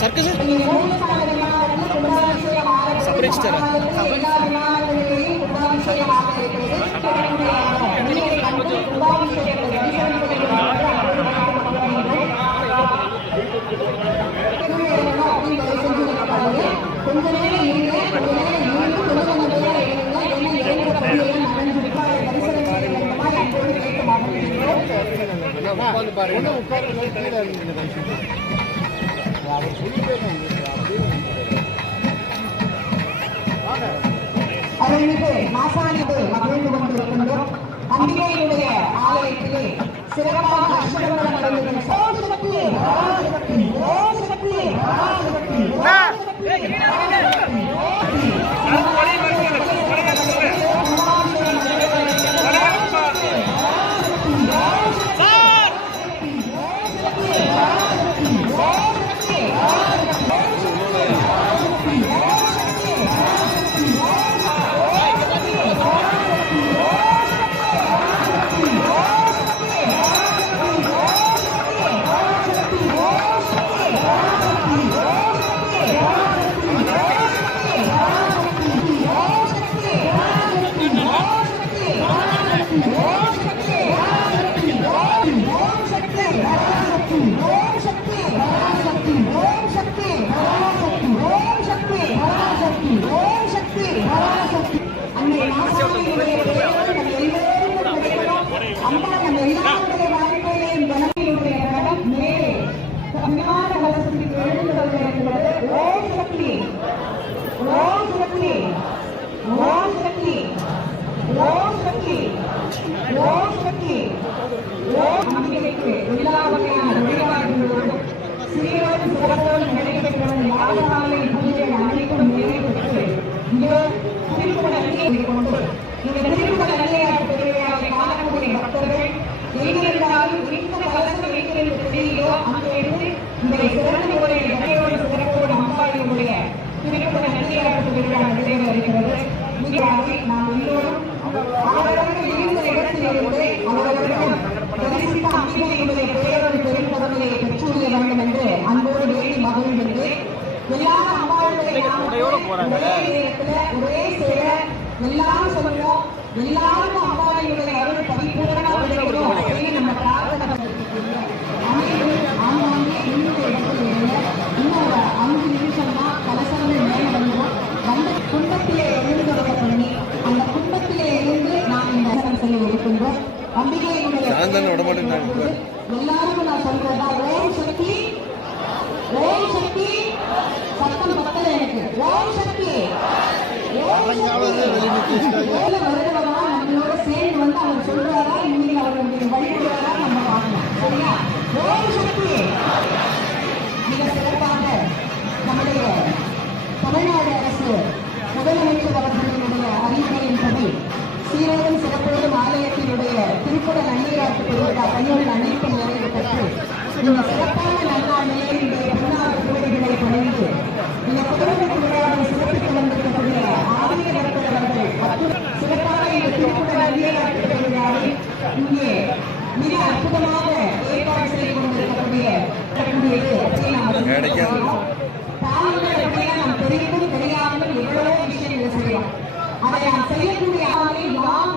Circus சப்பரேட் அருள்மிகு மாசாணிக்கு மகிழ்ந்து கொண்டிருக்கின்றோம். அம்பிகையினுடைய ஆலயத்திலே சிறப்பாக அஷ்டமங்கலம் நடந்தது. எல்லாரும் சொல்லுவோம், எல்லாருக்கும் அம்பாளுடைய அருள் பரிபூரணமா கிடைக்கணும் அப்படின்னு நம்ம பிரார்த்தனை பண்ணிருக்கோம். இன்னொரு இடத்துல இன்னொரு 5 நிமிஷம் தான் கலசங்கள் மேல வந்துடும். வந்து குண்டத்திலே எழுந்து தொடங்க பண்ணி அந்த குண்டத்திலே இருந்து நாம் இந்த தரிசனம் செய்ய இருக்கின்றோம். அம்பிகையினுடைய எல்லாருக்கும் நான் சொல்றதா, ஓம் சக்தி, ஓம் சக்தி, சத்தம் பக்கத்துல எனக்கு ஓம் சக்தி, நம்மளோட சேர்ந்து வந்து அவர் சொல்றாரா, இன்னைக்கு அவருடைய வழிபடுறாரா நம்ம பார்க்கணும். சரியா? ஓம் சக்தி. மிக சிறப்பாக நம்முடைய தமிழ்நாடு அரசு முதலமைச்சர் அவர்களுடைய அறிவுரையின்படி சீரகம் சிறப்போடும் ஆலயத்தினுடைய திருக்குட நன்னீராட்டு பெருவிழா கையோடு அனைத்தும் நிறைவு பெற்று இந்த சிறப்பான நல்லாண்டிலே இன்றைய 16 கோடிகளை பணிந்து இந்த குடும்ப விழாவை சிறப்பித்து வந்திருக்கக்கூடிய ஆரிய நடத்துகிறவர்கள் சிறப்பாக இந்த திருக்குட நன்னீராட்டு பெருவிழாவை இங்கே மிக அற்புதமாக ஏற்பாடு செய்து கொண்டிருக்கக்கூடிய நாம் தெரிந்தும் தெரியாமல் எவ்வளவோ விஷயங்களை செய்யலாம். அதை நாம் செய்யக்கூடிய ஆளை யார்